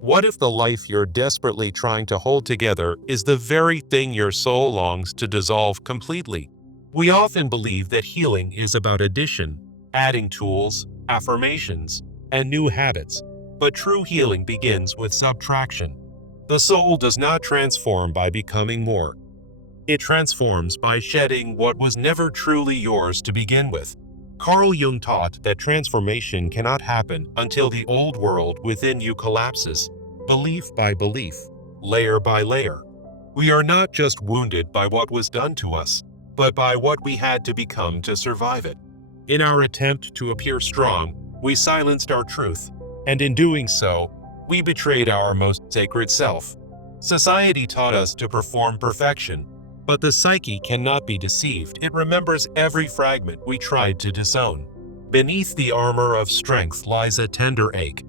What if the life you're desperately trying to hold together is the very thing your soul longs to dissolve completely? We often believe that healing is about addition, adding tools, affirmations, and new habits. But true healing begins with subtraction. The soul does not transform by becoming more. It transforms by shedding what was never truly yours to begin with. Carl Jung taught that transformation cannot happen until the old world within you collapses, belief by belief, layer by layer. We are not just wounded by what was done to us, but by what we had to become to survive it. In our attempt to appear strong, we silenced our truth, and in doing so, we betrayed our most sacred self. Society taught us to perform perfection, but the psyche cannot be deceived. It remembers every fragment we tried to disown. Beneath the armor of strength lies a tender ache,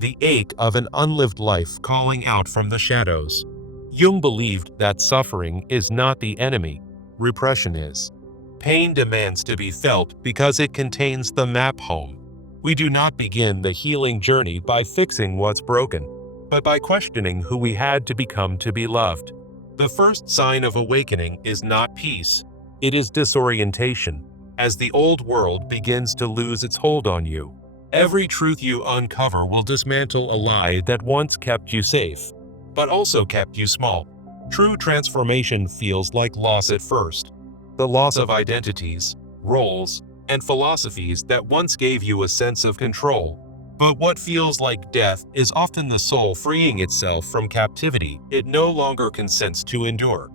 the ache of an unlived life calling out from the shadows. Jung believed that suffering is not the enemy, repression is. Pain demands to be felt because it contains the map home. We do not begin the healing journey by fixing what's broken, but by questioning who we had to become to be loved. The first sign of awakening is not peace, it is disorientation, as the old world begins to lose its hold on you. Every truth you uncover will dismantle a lie that once kept you safe, but also kept you small. True transformation feels like loss at first. The loss of identities, roles, and philosophies that once gave you a sense of control. But what feels like death is often the soul freeing itself from captivity it no longer consents to endure.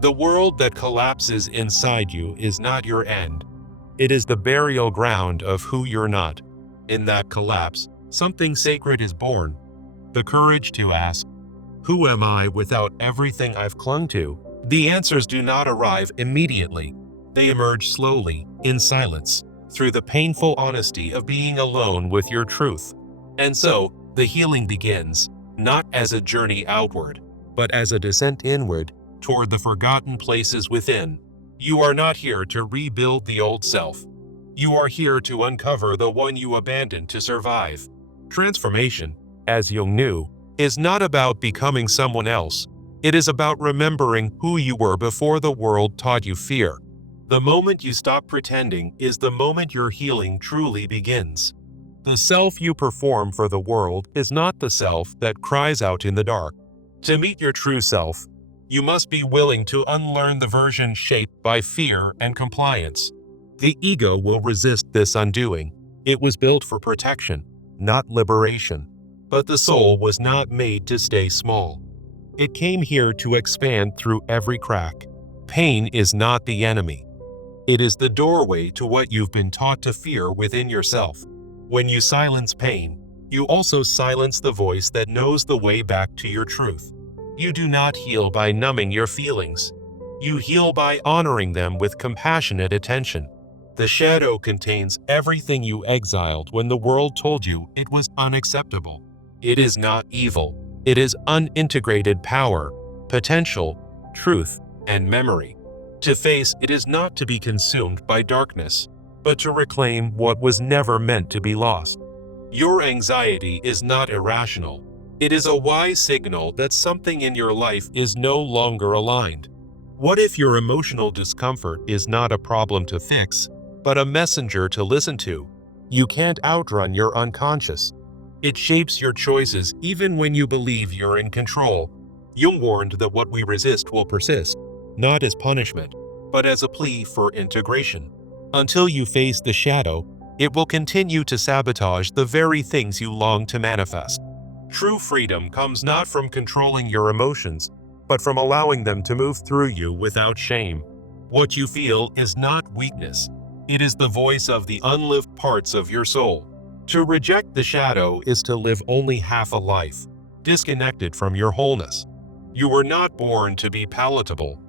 The world that collapses inside you is not your end. It is the burial ground of who you're not. In that collapse, something sacred is born. The courage to ask, who am I without everything I've clung to? The answers do not arrive immediately. They emerge slowly, in silence, through the painful honesty of being alone with your truth. And so, the healing begins, not as a journey outward, but as a descent inward, toward the forgotten places within. You are not here to rebuild the old self. You are here to uncover the one you abandoned to survive. Transformation, as Jung knew, is not about becoming someone else. It is about remembering who you were before the world taught you fear. The moment you stop pretending is the moment your healing truly begins. The self you perform for the world is not the self that cries out in the dark. To meet your true self, you must be willing to unlearn the version shaped by fear and compliance. The ego will resist this undoing. It was built for protection, not liberation. But the soul was not made to stay small. It came here to expand through every crack. Pain is not the enemy. It is the doorway to what you've been taught to fear within yourself. When you silence pain, you also silence the voice that knows the way back to your truth. You do not heal by numbing your feelings. You heal by honoring them with compassionate attention. The shadow contains everything you exiled when the world told you it was unacceptable. It is not evil. It is unintegrated power, potential, truth, and memory. To face it is not to be consumed by darkness, but to reclaim what was never meant to be lost. Your anxiety is not irrational. It is a wise signal that something in your life is no longer aligned. What if your emotional discomfort is not a problem to fix, but a messenger to listen to? You can't outrun your unconscious. It shapes your choices even when you believe you're in control. Jung warned that what we resist will persist, not as punishment, but as a plea for integration. Until you face the shadow, it will continue to sabotage the very things you long to manifest. True freedom comes not from controlling your emotions, but from allowing them to move through you without shame. What you feel is not weakness. It is the voice of the unlived parts of your soul. To reject the shadow is to live only half a life, disconnected from your wholeness. You were not born to be palatable.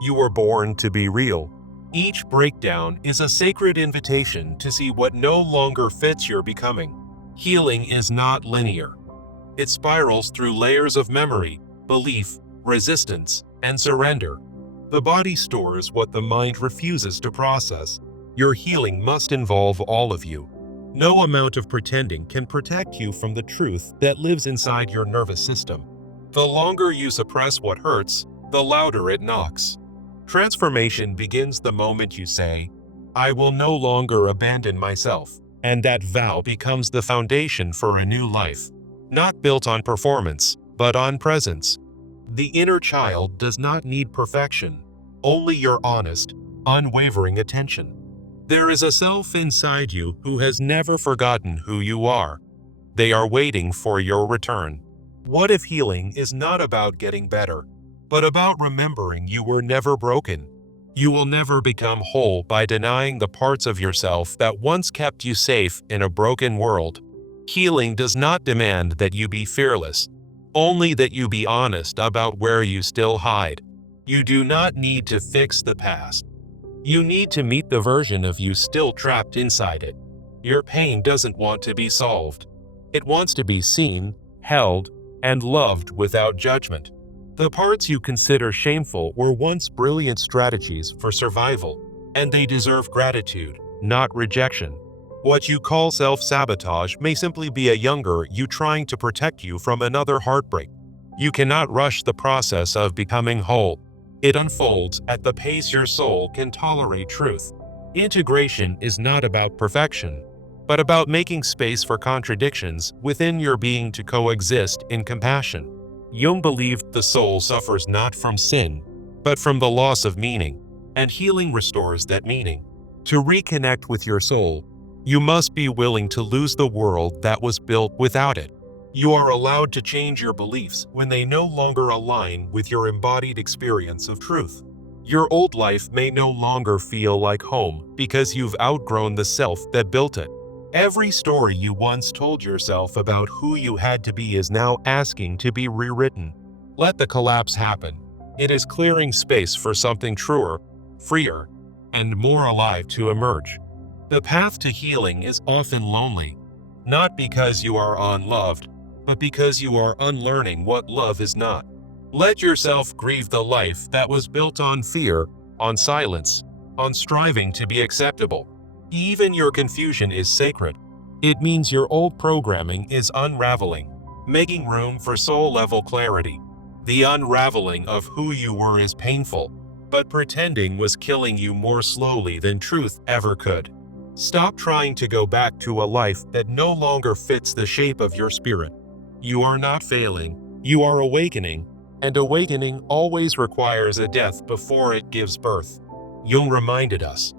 You were born to be real. Each breakdown is a sacred invitation to see what no longer fits your becoming. Healing is not linear. It spirals through layers of memory, belief, resistance, and surrender. The body stores what the mind refuses to process. Your healing must involve all of you. No amount of pretending can protect you from the truth that lives inside your nervous system. The longer you suppress what hurts, the louder it knocks. Transformation begins the moment you say, "I will no longer abandon myself," and that vow becomes the foundation for a new life, not built on performance, but on presence. The inner child does not need perfection, only your honest, unwavering attention. There is a self inside you who has never forgotten who you are. They are waiting for your return. What if healing is not about getting better, but about remembering you were never broken? You will never become whole by denying the parts of yourself that once kept you safe in a broken world. Healing does not demand that you be fearless, only that you be honest about where you still hide. You do not need to fix the past. You need to meet the version of you still trapped inside it. Your pain doesn't want to be solved. It wants to be seen, held, and loved without judgment. The parts you consider shameful were once brilliant strategies for survival, and they deserve gratitude, not rejection. What you call self-sabotage may simply be a younger you trying to protect you from another heartbreak. You cannot rush the process of becoming whole. It unfolds at the pace your soul can tolerate truth. Integration is not about perfection, but about making space for contradictions within your being to coexist in compassion. Jung believed the soul suffers not from sin, but from the loss of meaning, and healing restores that meaning. To reconnect with your soul, you must be willing to lose the world that was built without it. You are allowed to change your beliefs when they no longer align with your embodied experience of truth. Your old life may no longer feel like home because you've outgrown the self that built it. Every story you once told yourself about who you had to be is now asking to be rewritten. Let the collapse happen. It is clearing space for something truer, freer, and more alive to emerge. The path to healing is often lonely, not because you are unloved, but because you are unlearning what love is not. Let yourself grieve the life that was built on fear, on silence, on striving to be acceptable. Even your confusion is sacred. It means your old programming is unraveling, making room for soul-level clarity. The unraveling of who you were is painful, but pretending was killing you more slowly than truth ever could. Stop trying to go back to a life that no longer fits the shape of your spirit. You are not failing, you are awakening, and awakening always requires a death before it gives birth. Jung reminded us,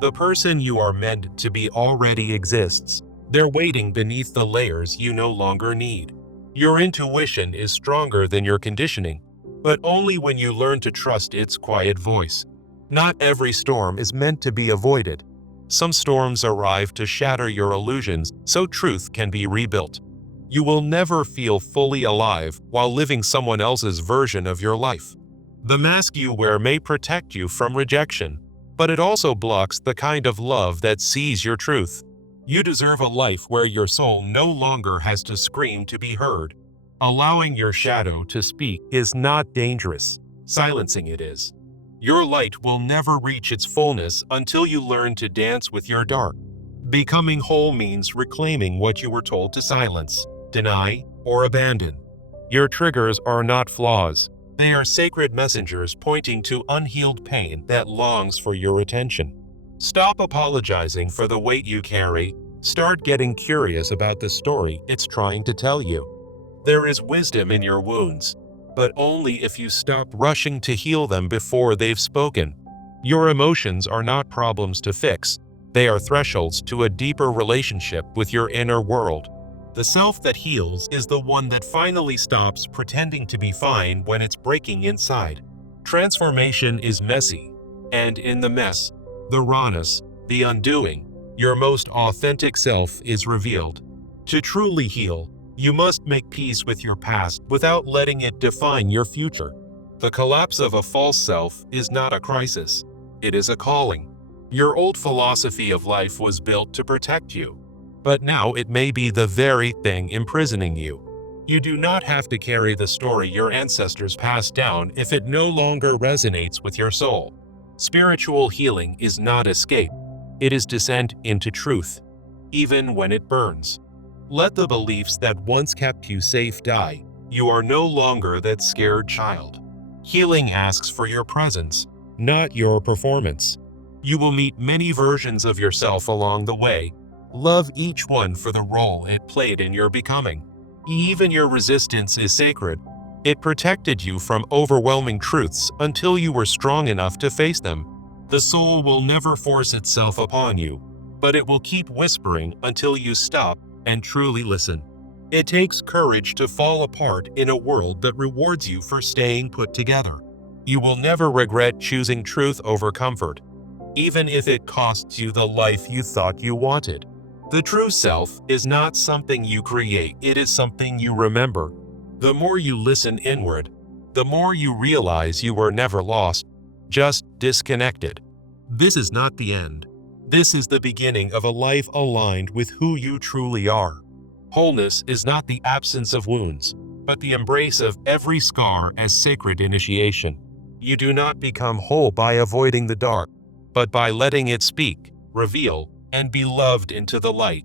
the person you are meant to be already exists. They're waiting beneath the layers you no longer need. Your intuition is stronger than your conditioning, but only when you learn to trust its quiet voice. Not every storm is meant to be avoided. Some storms arrive to shatter your illusions so truth can be rebuilt. You will never feel fully alive while living someone else's version of your life. The mask you wear may protect you from rejection, but it also blocks the kind of love that sees your truth. You deserve a life where your soul no longer has to scream to be heard. Allowing your shadow to speak is not dangerous. Silencing it is. Your light will never reach its fullness until you learn to dance with your dark. Becoming whole means reclaiming what you were told to silence, deny, or abandon. Your triggers are not flaws. They are sacred messengers pointing to unhealed pain that longs for your attention. Stop apologizing for the weight you carry. Start getting curious about the story it's trying to tell you. There is wisdom in your wounds, but only if you stop rushing to heal them before they've spoken. Your emotions are not problems to fix. They are thresholds to a deeper relationship with your inner world. The self that heals is the one that finally stops pretending to be fine when it's breaking inside. Transformation is messy, and in the mess, the rawness, the undoing, your most authentic self is revealed. To truly heal, you must make peace with your past without letting it define your future. The collapse of a false self is not a crisis. It is a calling. Your old philosophy of life was built to protect you, but now it may be the very thing imprisoning you. You do not have to carry the story your ancestors passed down if it no longer resonates with your soul. Spiritual healing is not escape. It is descent into truth. even when it burns. Let the beliefs that once kept you safe die. You are no longer that scared child. Healing asks for your presence, not your performance. You will meet many versions of yourself along the way. Love each one for the role it played in your becoming. Even your resistance is sacred. It protected you from overwhelming truths until you were strong enough to face them. The soul will never force itself upon you, but it will keep whispering until you stop and truly listen. It takes courage to fall apart in a world that rewards you for staying put together. You will never regret choosing truth over comfort, even if it costs you the life you thought you wanted. The true self is not something you create, it is something you remember. The more you listen inward, the more you realize you were never lost, just disconnected. This is not the end. This is the beginning of a life aligned with who you truly are. Wholeness is not the absence of wounds, but the embrace of every scar as sacred initiation. You do not become whole by avoiding the dark, but by letting it speak, reveal, and be loved into the light.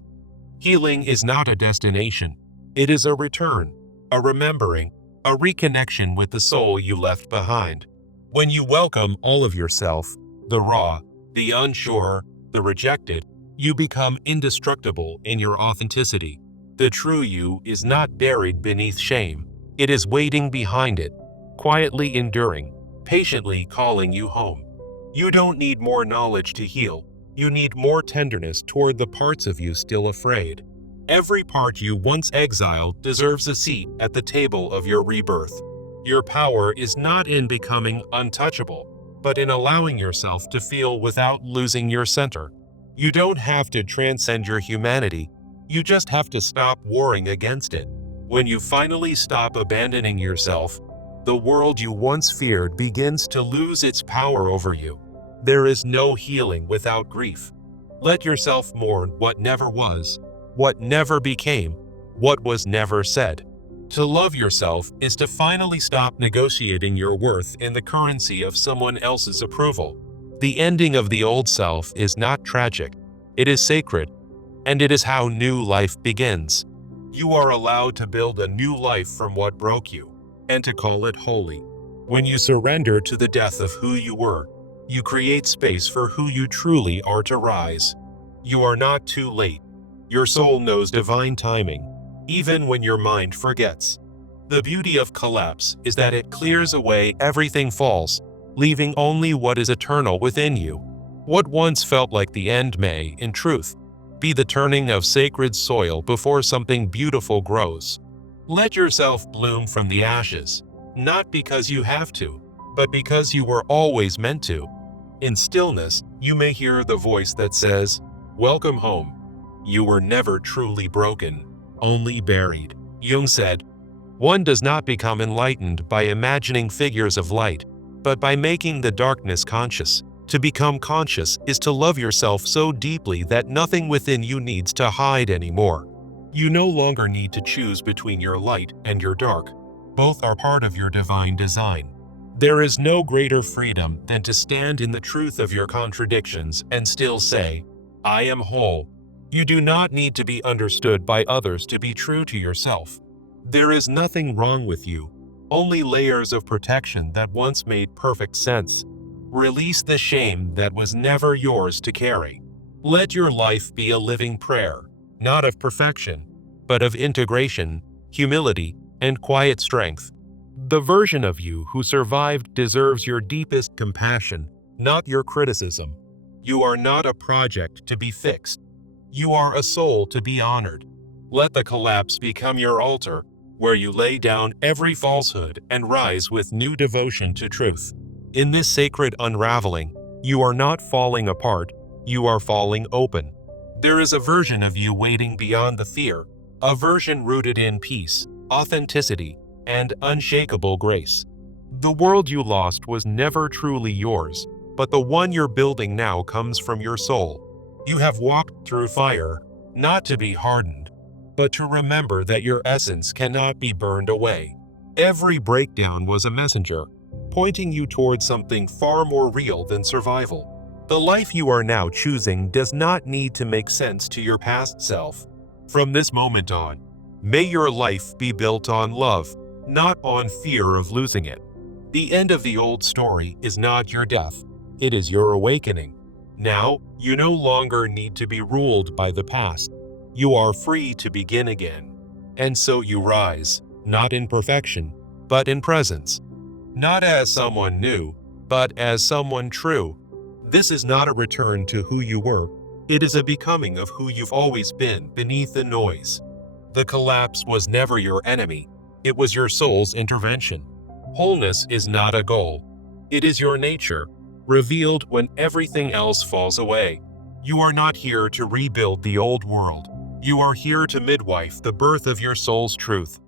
Healing is not a destination. It is a return, a remembering, a reconnection with the soul you left behind. When you welcome all of yourself, the raw, the unsure, the rejected, you become indestructible in your authenticity. The true you is not buried beneath shame. It is waiting behind it, quietly enduring, patiently calling you home. You don't need more knowledge to heal. You need more tenderness toward the parts of you still afraid. Every part you once exiled deserves a seat at the table of your rebirth. Your power is not in becoming untouchable, but in allowing yourself to feel without losing your center. You don't have to transcend your humanity. You just have to stop warring against it. When you finally stop abandoning yourself, the world you once feared begins to lose its power over you. There is no healing without grief. Let yourself mourn what never was, what never became, what was never said. To love yourself is to finally stop negotiating your worth in the currency of someone else's approval. The ending of the old self is not tragic. It is sacred, and it is how new life begins. You are allowed to build a new life from what broke you, and to call it holy. When you surrender to the death of who you were, you create space for who you truly are to rise. You are not too late. Your soul knows divine timing, even when your mind forgets. The beauty of collapse is that it clears away everything false, leaving only what is eternal within you. What once felt like the end may, in truth, be the turning of sacred soil before something beautiful grows. Let yourself bloom from the ashes, not because you have to, but because you were always meant to. In stillness, you may hear the voice that says, "Welcome home. You were never truly broken, only buried." Jung said, "One does not become enlightened by imagining figures of light, but by making the darkness conscious. To become conscious is to love yourself so deeply that nothing within you needs to hide anymore. You no longer need to choose between your light and your dark. Both are part of your divine design. There is no greater freedom than to stand in the truth of your contradictions and still say, 'I am whole.' You do not need to be understood by others to be true to yourself. There is nothing wrong with you, only layers of protection that once made perfect sense. Release the shame that was never yours to carry. Let your life be a living prayer, not of perfection, but of integration, humility, and quiet strength. The version of you who survived deserves your deepest compassion, not your criticism. You are not a project to be fixed. You are a soul to be honored. Let the collapse become your altar, where you lay down every falsehood and rise with new devotion to truth. In this sacred unraveling, you are not falling apart, you are falling open. There is a version of you waiting beyond the fear, a version rooted in peace, authenticity, and unshakable grace. The world you lost was never truly yours, but the one you're building now comes from your soul. You have walked through fire, not to be hardened, but to remember that your essence cannot be burned away. Every breakdown was a messenger, pointing you towards something far more real than survival. The life you are now choosing does not need to make sense to your past self. From this moment on, may your life be built on love, not on fear of losing it. The end of the old story is not your death, it is your awakening. Now, you no longer need to be ruled by the past. You are free to begin again. And so you rise, not in perfection, but in presence. Not as someone new, but as someone true. This is not a return to who you were. It is a becoming of who you've always been beneath the noise. The collapse was never your enemy. It was your soul's intervention. Wholeness is not a goal. It is your nature, revealed when everything else falls away. You are not here to rebuild the old world. You are here to midwife the birth of your soul's truth.